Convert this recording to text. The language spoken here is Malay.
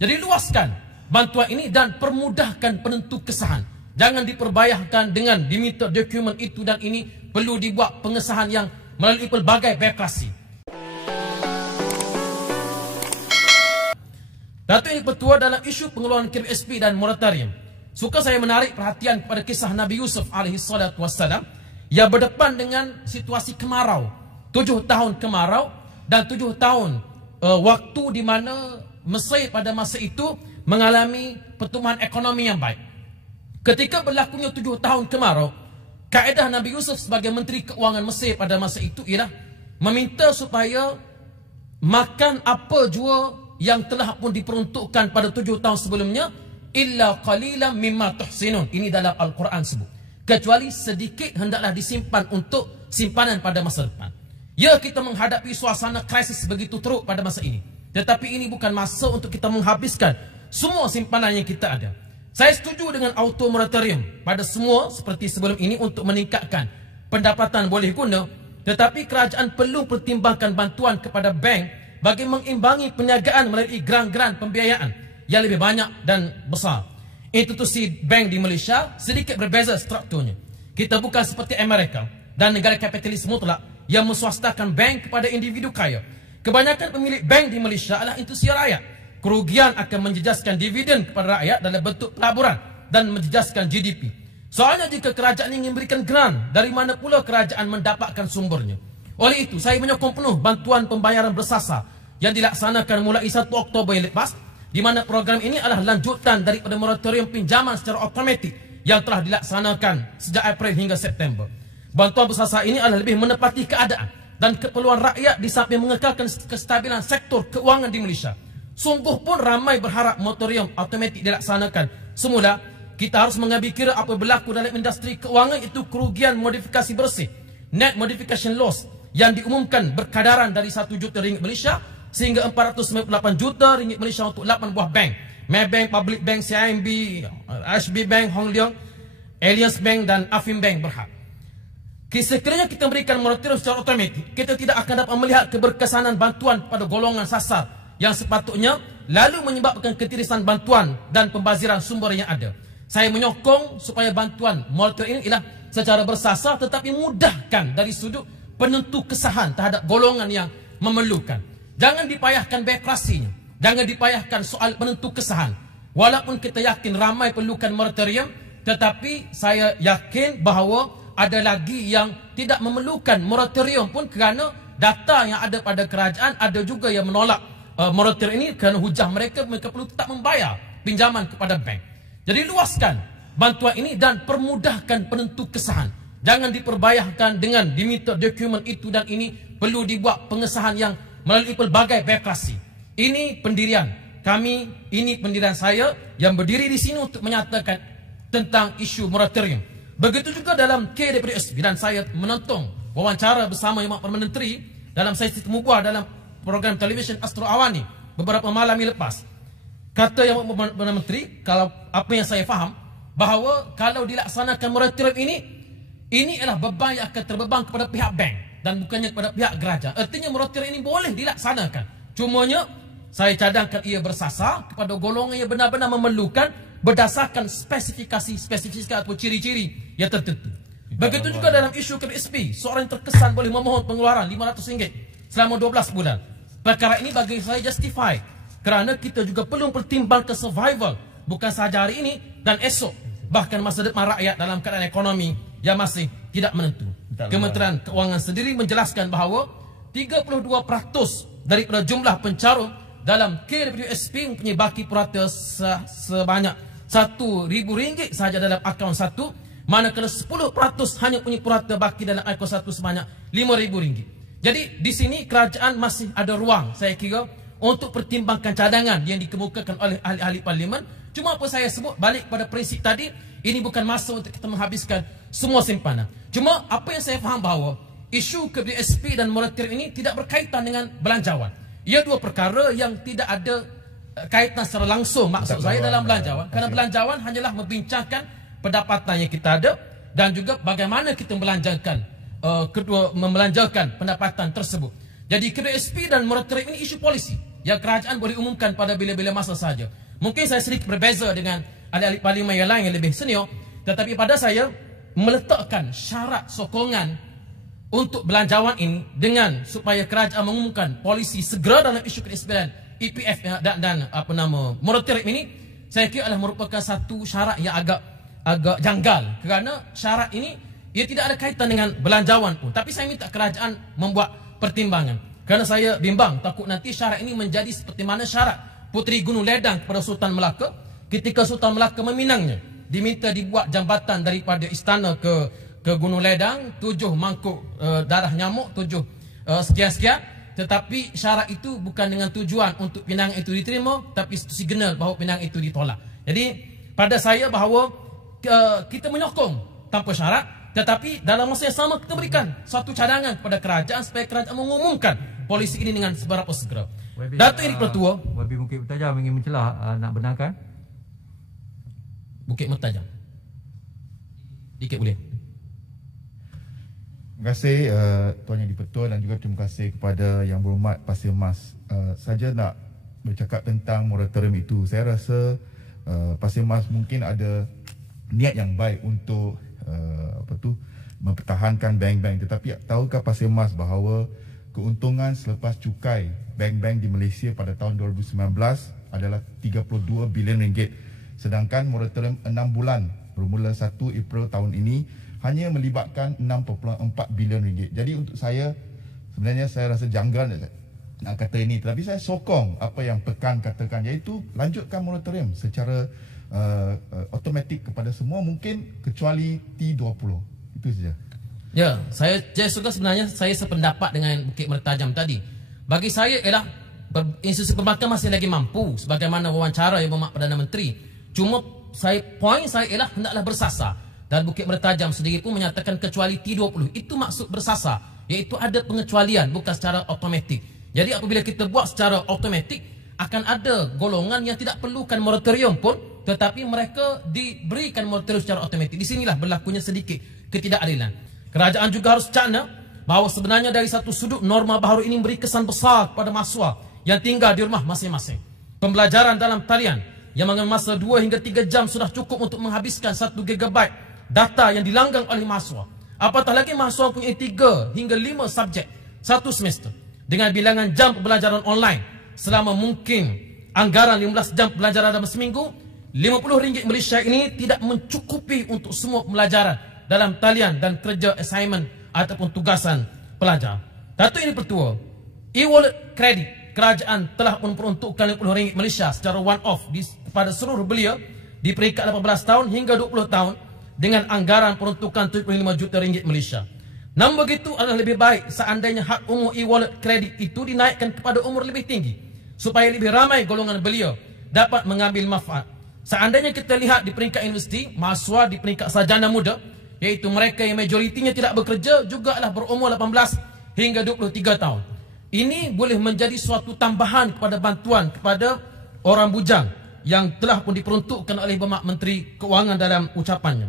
Jadi luaskan bantuan ini dan permudahkan penentu kesahan. Jangan diperbayahkan dengan diminta dokumen itu dan ini, perlu dibuat pengesahan yang melalui pelbagai birokrasi. Datuk ini Petua dalam isu pengeluaran KPSP dan moratorium. Suka saya menarik perhatian kepada kisah Nabi Yusuf alaihissalam yang berdepan dengan situasi kemarau. 7 tahun kemarau dan 7 tahun waktu di mana Mesir pada masa itu mengalami pertumbuhan ekonomi yang baik. Ketika berlakunya 7 tahun kemarau, kaedah Nabi Yusuf sebagai Menteri Keuangan Mesir pada masa itu ialah meminta supaya makan apa jua yang telah pun diperuntukkan pada 7 tahun sebelumnya, illa qalilan mimma tuhsinun. Ini dalam Al-Quran sebut. Kecuali sedikit hendaklah disimpan untuk simpanan pada masa depan. Ya, kita menghadapi suasana krisis begitu teruk pada masa ini. Tetapi ini bukan masa untuk kita menghabiskan semua simpanan yang kita ada. Saya setuju dengan auto moratorium pada semua seperti sebelum ini untuk meningkatkan pendapatan boleh guna. Tetapi kerajaan perlu pertimbangkan bantuan kepada bank bagi mengimbangi perniagaan melalui geran-geran pembiayaan yang lebih banyak dan besar. Institusi bank di Malaysia sedikit berbeza strukturnya. Kita bukan seperti Amerika dan negara kapitalis mutlak yang menswastakan bank kepada individu kaya. Kebanyakan pemilik bank di Malaysia adalah institusi rakyat. Kerugian akan menjejaskan dividen kepada rakyat dalam bentuk pelaburan dan menjejaskan GDP. Soalnya jika kerajaan ingin memberikan grant, dari mana pula kerajaan mendapatkan sumbernya? Oleh itu, saya menyokong penuh bantuan pembayaran bersasar yang dilaksanakan mulai 1 Oktober yang lepas, di mana program ini adalah lanjutan daripada moratorium pinjaman secara automatik yang telah dilaksanakan sejak April hingga September. Bantuan bersasar ini adalah lebih menepati keadaan dan keperluan rakyat di samping mengekalkan kestabilan sektor keuangan di Malaysia. Sungguh pun ramai berharap moratorium automatik dilaksanakan. Semula, kita harus mengambil kira apa berlaku dalam industri keuangan, itu kerugian modifikasi bersih, net modification loss, yang diumumkan berkadaran dari 1 juta ringgit Malaysia sehingga 498 juta ringgit Malaysia untuk 8 buah bank. Maybank, Public Bank, CIMB, HB Bank, Hong Leong, Alliance Bank dan Afim Bank berhak. Sekiranya kita berikan moratorium secara automatik, kita tidak akan dapat melihat keberkesanan bantuan pada golongan sasar yang sepatutnya, lalu menyebabkan ketirisan bantuan dan pembaziran sumber yang ada. Saya menyokong supaya bantuan moratorium ini ialah secara bersasar tetapi mudahkan dari sudut penentu kesahan terhadap golongan yang memerlukan. Jangan dipayahkan birokrasinya. Jangan dipayahkan soal penentu kesahan. Walaupun kita yakin ramai perlukan moratorium, tetapi saya yakin bahawa ada lagi yang tidak memerlukan moratorium pun kerana data yang ada pada kerajaan ada juga yang menolak moratorium ini kerana hujah mereka perlu tetap membayar pinjaman kepada bank. Jadi luaskan bantuan ini dan permudahkan penentu kesahan. Jangan diperbayahkan dengan diminta dokumen itu dan ini, perlu dibuat pengesahan yang melalui pelbagai birokrasi. Ini pendirian kami, ini pendirian saya yang berdiri di sini untuk menyatakan tentang isu moratorium. Begitu juga dalam KPSP, dan saya menonton wawancara bersama Yang Perdana Menteri dalam sesi temu buah dalam program televisyen Astro Awani beberapa malam yang lepas. Kata Yang Perdana Menteri, kalau apa yang saya faham, bahawa kalau dilaksanakan moratorium ini adalah beban yang akan terbeban kepada pihak bank dan bukannya kepada pihak kerajaan. Artinya moratorium ini boleh dilaksanakan. Cumanya saya cadangkan ia bersasar kepada golongan yang benar-benar memerlukan berdasarkan spesifikasi atau ciri-ciri yang tertentu. Begitu juga dalam isu KPSP, seorang yang terkesan boleh memohon pengeluaran RM500 selama 12 bulan. Perkara ini bagi saya justify kerana kita juga perlu pertimbangkan survival bukan sahaja hari ini dan esok, bahkan masa depan rakyat dalam keadaan ekonomi yang masih tidak menentu. Kementerian Keuangan sendiri menjelaskan bahawa 32% daripada jumlah pencarum dalam KWSP mempunyai baki purata sebanyak RM1,000 sahaja dalam akaun satu, manakala 10% hanya punya purata baki dalam akaun satu sebanyak RM5,000. Jadi di sini kerajaan masih ada ruang, saya kira, untuk pertimbangkan cadangan yang dikemukakan oleh ahli-ahli parlimen. Cuma apa saya sebut balik pada prinsip tadi, ini bukan masa untuk kita menghabiskan semua simpanan. Cuma apa yang saya faham bahawa isu KPSP dan moratorium ini tidak berkaitan dengan belanjawan. Ia dua perkara yang tidak ada kaitan secara langsung maksud saya dalam belanjawan. Kerana belanjawan hanyalah membincangkan pendapatan yang kita ada dan juga bagaimana kita membelanjakan pendapatan tersebut. Jadi KPSP dan moratorium ini isu polisi. yang kerajaan boleh umumkan pada bila-bila masa saja. Mungkin saya sedikit berbeza dengan ahli-ahli parlimen yang lain yang lebih senior, tetapi pada saya meletakkan syarat sokongan untuk belanjawan ini dengan supaya kerajaan mengumumkan polisi segera dalam isu kedisiplinan EPF dan moratorium ini, saya kira adalah merupakan satu syarat yang agak janggal, kerana syarat ini ia tidak ada kaitan dengan belanjawan pun. Tapi saya minta kerajaan membuat pertimbangan, kerana saya bimbang takut nanti syarat ini menjadi seperti mana syarat Puteri Gunung Ledang kepada Sultan Melaka ketika Sultan Melaka meminangnya, diminta dibuat jambatan daripada istana ke Gunung Ledang, 7 mangkuk darah nyamuk, 7 sekian-sekian. Tetapi syarat itu bukan dengan tujuan untuk pinangan itu diterima, tapi signal bahawa pinangan itu ditolak. Jadi pada saya bahawa kita menyokong tanpa syarat, tetapi dalam masa yang sama kita berikan satu cadangan kepada kerajaan supaya kerajaan mengumumkan polisi ini dengan seberapa segera. Datuk Erik Pertua, Wabi Bukit Mertajam ingin mencelah, nak benarkan? Bukit Mertajam, dikit boleh. Terima kasih Tuan Yang di-Pertua, dan juga terima kasih kepada Yang Berhormat Pasir Mas. Saja nak bercakap tentang moratorium itu. Saya rasa Pasir Mas mungkin ada niat yang baik untuk mempertahankan bank-bank, tetapi tahukah Pasir Mas bahawa keuntungan selepas cukai bank-bank di Malaysia pada tahun 2019 adalah 32 bilion ringgit, sedangkan moratorium 6 bulan bermula 1 April tahun ini hanya melibatkan 6.4 bilion ringgit. Jadi untuk saya, sebenarnya saya rasa janggal nak kata ini, tetapi saya sokong apa yang Pekan katakan, iaitu lanjutkan moratorium secara automatik kepada semua, mungkin kecuali T20. Itu saja. Ya, saya suka sebenarnya saya sependapat dengan Bukit Mertajam tadi. Bagi saya ialah institusi perbankan masih lagi mampu, sebagaimana wawancara yang berhormat Perdana Menteri. Cuma poin saya ialah hendaklah bersasar. Dan Bukit Mertajam sendiri pun menyatakan kecuali T20. Itu maksud bersasar, iaitu ada pengecualian, bukan secara automatik. Jadi apabila kita buat secara automatik, akan ada golongan yang tidak perlukan moratorium pun, tetapi mereka diberikan moratorium secara automatik. Di sinilah berlakunya sedikit ketidakadilan. Kerajaan juga harus cakna bahawa sebenarnya dari satu sudut norma baharu ini memberi kesan besar kepada mahasiswa yang tinggal di rumah masing-masing. Pembelajaran dalam talian yang mengambil masa 2 hingga 3 jam sudah cukup untuk menghabiskan 1 GB data yang dilanggang oleh mahasiswa. Apatah lagi mahasiswa punya 3 hingga 5 subjek satu semester dengan bilangan jam pembelajaran online selama mungkin anggaran 15 jam pembelajaran dalam seminggu. RM50 Malaysia ini tidak mencukupi untuk semua pembelajaran dalam talian dan kerja assignment ataupun tugasan pelajar. Datuk Erik Pertua, e-wallet kredit kerajaan telah memperuntukkan RM50 Malaysia secara one-off kepada seluruh belia di peringkat 18 tahun hingga 20 tahun dengan anggaran peruntukan RM75 juta Malaysia. Namun begitu adalah lebih baik seandainya hak umur e-wallet kredit itu dinaikkan kepada umur lebih tinggi supaya lebih ramai golongan belia dapat mengambil manfaat. Seandainya kita lihat di peringkat universiti, mahasiswa di peringkat sarjana muda, iaitu mereka yang majoritinya tidak bekerja, juga adalah berumur 18 hingga 23 tahun. Ini boleh menjadi suatu tambahan kepada bantuan kepada orang bujang yang telah pun diperuntukkan oleh Berhormat Menteri Keuangan dalam ucapannya.